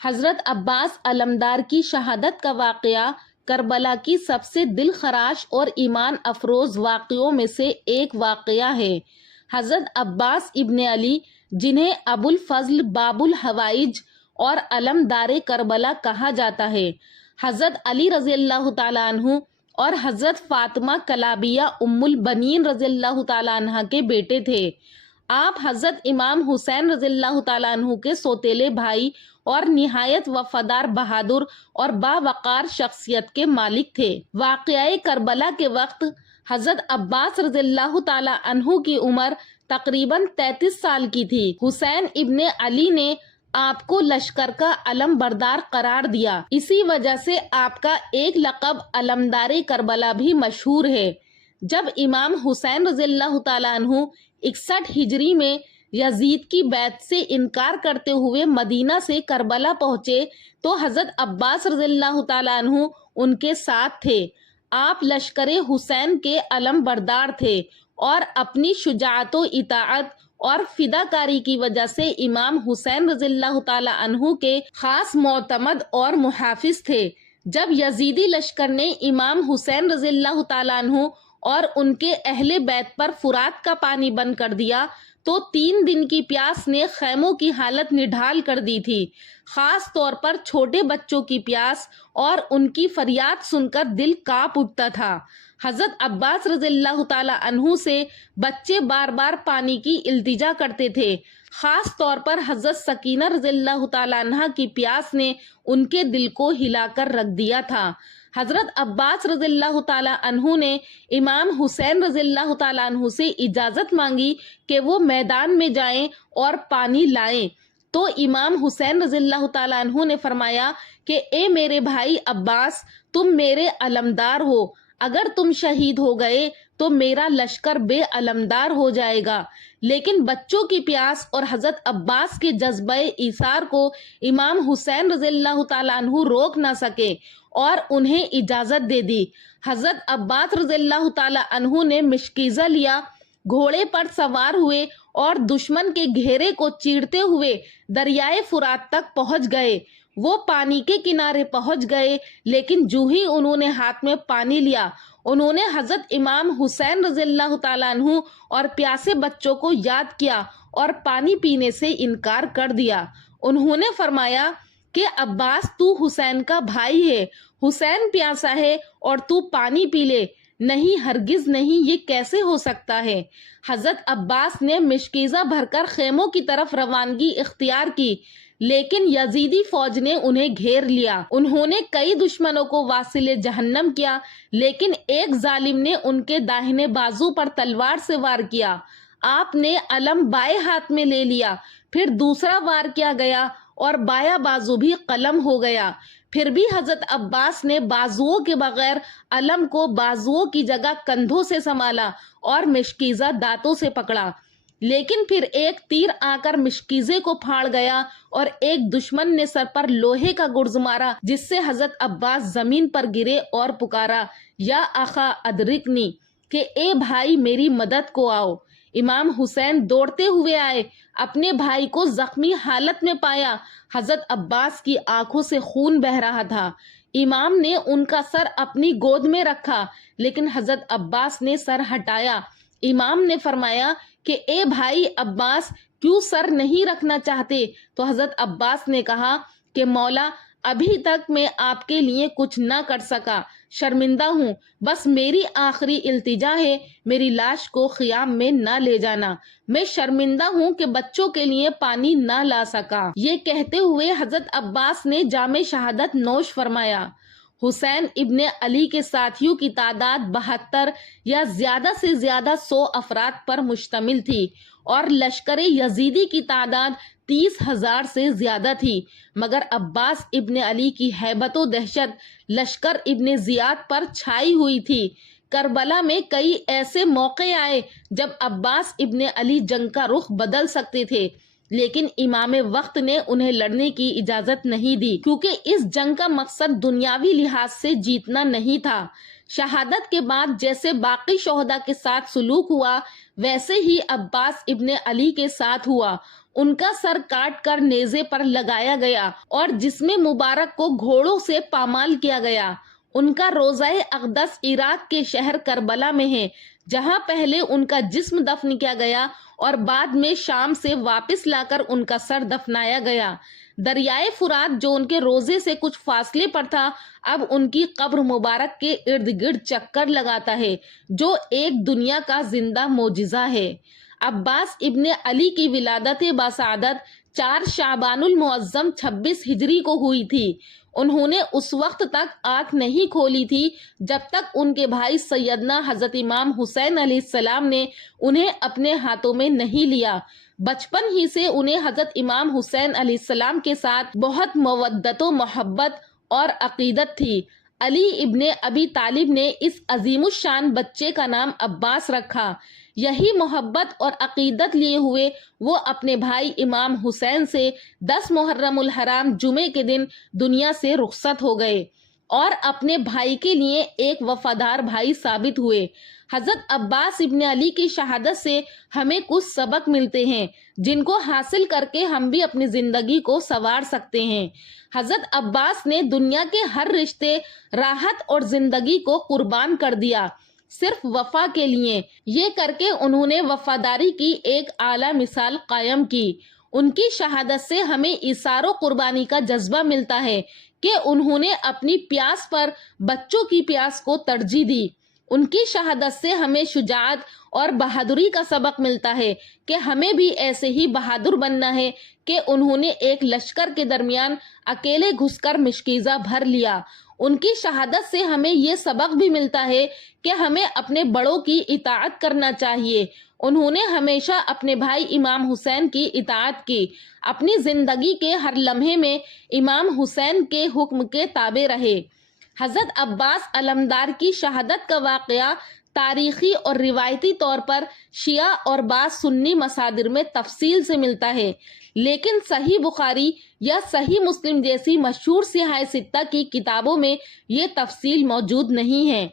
حضرت عباس علمدار کی شہادت کا واقعہ کربلا کی سب سے دل خراش اور ایمان افروز واقعوں میں سے ایک واقعہ ہے۔ حضرت عباس ابن علی، جنہیں ابو الفضل باب الحوائج اور علمدار کربلا کہا جاتا ہے، حضرت علی رضی اللہ تعالیٰ عنہ اور حضرت فاطمہ کلابیہ ام البنین رضی اللہ تعالیٰ عنہ کے بیٹے تھے۔ آپ حضرت امام حسین رضی اللہ تعالیٰ عنہ کے سوتیلے بھائی اور نہایت وفادار، بہادر اور باوقار شخصیت کے مالک تھے۔ واقعہ کربلا کے وقت حضرت عباس رضی اللہ تعالیٰ عنہ کی عمر تقریباً 33 سال کی تھی۔ حسین ابن علی نے آپ کو لشکر کا علم بردار قرار دیا، اسی وجہ سے آپ کا ایک لقب علمدار کربلا بھی مشہور ہے۔ جب امام حسین رضی اللہ تعالیٰ عنہ 61 ہجری میں یزید کی بیعت سے انکار کرتے ہوئے مدینہ سے کربلا پہنچے تو حضرت عباس رضی اللہ تعالیٰ عنہ ان کے ساتھ تھے۔ آپ لشکر حسین کے علم بردار تھے اور اپنی شجاعت و اطاعت اور فداکاری کی وجہ سے امام حسین رضی اللہ تعالیٰ عنہ کے خاص معتمد اور محافظ تھے۔ جب یزیدی لشکر نے امام حسین رضی اللہ تعالیٰ عنہ اور ان کے اہل بیت پر فرات کا پانی بند کر دیا تو 3 دن کی پیاس نے خیموں کی حالت نڈھال کر دی تھی۔ خاص طور پر چھوٹے بچوں کی پیاس اور ان کی فریاد سن کر دل کانپ اٹھتا تھا۔ حضرت عباس رضی اللہ تعالیٰ عنہ سے بچے بار بار پانی کی التجا کرتے تھے۔ خاص طور پر حضرت سکینہ رضی اللہ تعالیٰ عنہ کی پیاس نے ان کے دل کو ہلا کر رکھ دیا تھا۔ حضرت عباس رضی اللہ تعالیٰ عنہ نے امام حسین رضی اللہ تعالیٰ عنہ سے اجازت مانگی کہ وہ میدان میں جائیں اور پانی لائیں، تو امام حسین رضی اللہ تعالیٰ عنہ نے فرمایا کہ اے میرے بھائی عباس، تم میرے علمدار ہو، اگر تم شہید ہو گئے تو میرا لشکر بے علمدار ہو جائے گا۔ لیکن بچوں کی پیاس اور حضرت عباس کے جذبہ ایثار کو امام حسین رضی اللہ تعالیٰ عنہ روک نہ سکے اور انہیں اجازت دے دی۔ حضرت عباس رضی اللہ تعالیٰ عنہ نے مشکیزہ لیا، گھوڑے پر سوار ہوئے اور دشمن کے گھیرے کو چیرتے ہوئے دریائے فرات تک پہنچ گئے۔ وہ پانی کے کنارے پہنچ گئے، لیکن جو ہی انہوں نے ہاتھ میں پانی لیا، انہوں نے حضرت امام حسین رضی اللہ تعالیٰ عنہ اور پیاسے بچوں کو یاد کیا اور پانی پینے سے انکار کر دیا۔ انہوں نے فرمایا کہ عباس، تو حسین کا بھائی ہے، حسین پیاسا ہے اور تو پانی پی لے۔ نہیں، ہرگز نہیں، یہ کیسے ہو سکتا ہے؟ حضرت عباس نے مشکیزہ بھر کر خیموں کی طرف روانگی اختیار کی، لیکن یزیدی فوج نے انہیں گھیر لیا۔ انہوں نے کئی دشمنوں کو واصل جہنم کیا، لیکن ایک ظالم نے ان کے داہنے بازو پر تلوار سے وار کیا۔ آپ نے علم بائیں ہاتھ میں لے لیا، پھر دوسرا وار کیا گیا اور بایاں بازو بھی قلم ہو گیا۔ پھر بھی حضرت عباس نے بازوؤں کے بغیر علم کو بازوؤں کی جگہ کندھوں سے سنبھالا اور مشکیزہ دانتوں سے پکڑا، لیکن پھر ایک تیر آ کر مشکیزے کو پھاڑ گیا اور ایک دشمن نے سر پر لوہے کا گرز مارا، جس سے حضرت عباس زمین پر گرے اور پکارا، یا اخا ادرکنی، کہ اے بھائی میری مدد کو آؤ۔ امام حسین دوڑتے ہوئے آئے، اپنے بھائی کو زخمی حالت میں پایا۔ حضرت عباس کی آنکھوں سے خون بہہ رہا تھا۔ امام نے ان کا سر اپنی گود میں رکھا، لیکن حضرت عباس نے سر ہٹایا۔ امام نے فرمایا کہ اے بھائی عباس، کیوں سر نہیں رکھنا چاہتے؟ تو حضرت عباس نے کہا کہ مولا، ابھی تک میں آپ کے لیے کچھ نہ کر سکا، شرمندہ ہوں، بس میری آخری التجا ہے، میری لاش کو خیام میں نہ لے جانا، میں شرمندہ ہوں کہ بچوں کے لیے پانی نہ لا سکا۔ یہ کہتے ہوئے حضرت عباس نے جام شہادت نوش فرمایا۔ حسین ابن علی کے ساتھیوں کی تعداد 72 یا زیادہ سے زیادہ 100 افراد پر مشتمل تھی اور لشکر یزیدی کی تعداد 30,000 سے زیادہ تھی، مگر عباس ابن علی کی ہیبت و دہشت لشکر ابن زیاد پر چھائی ہوئی تھی۔ کربلا میں کئی ایسے موقع آئے جب عباس ابن علی جنگ کا رخ بدل سکتے تھے، لیکن امام وقت نے انہیں لڑنے کی اجازت نہیں دی، کیونکہ اس جنگ کا مقصد دنیاوی لحاظ سے جیتنا نہیں تھا۔ شہادت کے بعد جیسے باقی شہداء کے ساتھ سلوک ہوا، ویسے ہی عباس ابن علی کے ساتھ ہوا۔ ان کا سر کاٹ کر نیزے پر لگایا گیا اور جسم مبارک کو گھوڑوں سے پامال کیا گیا۔ ان کا روضہ اقدس عراق کے شہر کربلا میں ہے، جہاں پہلے ان کا جسم دفن کیا گیا اور بعد میں شام سے واپس لا کر ان کا سر دفنایا گیا۔ دریائے فرات جو ان کے روضے سے کچھ فاصلے پر تھا، اب ان کی قبر مبارک کے ارد گرد چکر لگاتا ہے، جو ایک دنیا کا زندہ معجزہ ہے۔ عباس ابن علی کی ولادت باسعادت 4 شعبان المعظم 26 ہجری کو ہوئی تھی۔ انہوں نے اس وقت تک آنکھ نہیں کھولی تھی جب تک ان کے بھائی سیدنا حضرت امام حسین علیہ السلام نے انہیں اپنے ہاتھوں میں نہیں لیا۔ بچپن ہی سے انہیں حضرت امام حسین علیہ السلام کے ساتھ بہت مودت و محبت اور عقیدت تھی۔ علی ابن ابی طالب نے اس عظیم الشان بچے کا نام عباس رکھا۔ یہی محبت اور عقیدت لیے ہوئے وہ اپنے بھائی امام حسین سے 10 محرم الحرام جمعے کے دن دنیا سے رخصت ہو گئے اور اپنے بھائی کے لیے ایک وفادار بھائی ثابت ہوئے۔ حضرت عباس ابن علی کی شہادت سے ہمیں کچھ سبق ملتے ہیں جن کو حاصل کر کے ہم بھی اپنی زندگی کو سنوار سکتے ہیں۔ حضرت عباس نے دنیا کے ہر رشتے، راحت اور زندگی کو قربان کر دیا، صرف وفا کے لیے۔ یہ کر کے انہوں نے وفاداری کی ایک اعلیٰ مثال قائم کی۔ ان کی شہادت سے ہمیں ایثار و قربانی کا جذبہ ملتا ہے کہ انہوں نے اپنی پیاس پر بچوں کی پیاس کو ترجیح دی۔ ان کی شہادت سے ہمیں شجاعت اور بہادری کا سبق ملتا ہے کہ ہمیں بھی ایسے ہی بہادر بننا ہے کہ انہوں نے ایک لشکر کے درمیان اکیلے گھس کر مشکیزہ بھر لیا۔ ان کی شہادت سے ہمیں یہ سبق بھی ملتا ہے کہ ہمیں اپنے بڑوں کی اطاعت کرنا چاہیے۔ انہوں نے ہمیشہ اپنے بھائی امام حسین کی اطاعت کی، اپنی زندگی کے ہر لمحے میں امام حسین کے حکم کے تابع رہے۔ حضرت عباس علمدار کی شہادت کا واقعہ تاریخی اور روایتی طور پر شیعہ اور بعض سنی مصادر میں تفصیل سے ملتا ہے، لیکن صحیح بخاری یا صحیح مسلم جیسی مشہور سیاہ ستہ کی کتابوں میں یہ تفصیل موجود نہیں ہے،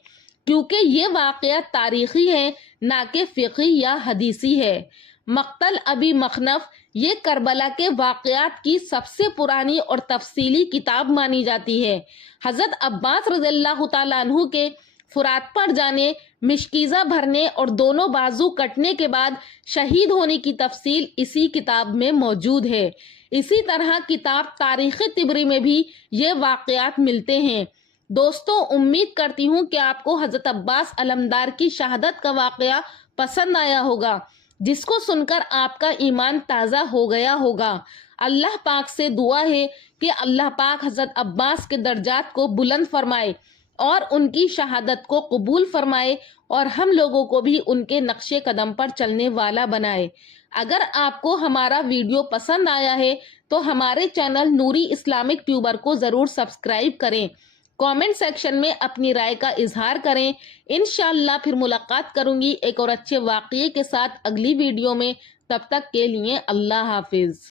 کیونکہ یہ واقعہ تاریخی ہے نہ کہ فقہی یا حدیثی ہے۔ مقتل ابی مخنف یہ کربلا کے واقعات کی سب سے پرانی اور تفصیلی کتاب مانی جاتی ہے۔ حضرت عباس رضی اللہ تعالیٰ عنہ کے فرات پر جانے، مشکیزہ بھرنے اور دونوں بازو کٹنے کے بعد شہید ہونے کی تفصیل اسی کتاب میں موجود ہے۔ اسی طرح کتاب تاریخ طبری میں بھی یہ واقعات ملتے ہیں۔ دوستوں، امید کرتی ہوں کہ آپ کو حضرت عباس علمدار کی شہادت کا واقعہ پسند آیا ہوگا، جس کو سن کر آپ کا ایمان تازہ ہو گیا ہوگا۔ اللہ پاک سے دعا ہے کہ اللہ پاک حضرت عباس کے درجات کو بلند فرمائے اور ان کی شہادت کو قبول فرمائے اور ہم لوگوں کو بھی ان کے نقش قدم پر چلنے والا بنائے۔ اگر آپ کو ہمارا ویڈیو پسند آیا ہے تو ہمارے چینل نوری اسلامک ٹیوبر کو ضرور سبسکرائب کریں، کامنٹ سیکشن میں اپنی رائے کا اظہار کریں۔ انشاءاللہ پھر ملاقات کروں گی ایک اور اچھے واقعے کے ساتھ اگلی ویڈیو میں۔ تب تک کے لیے اللہ حافظ۔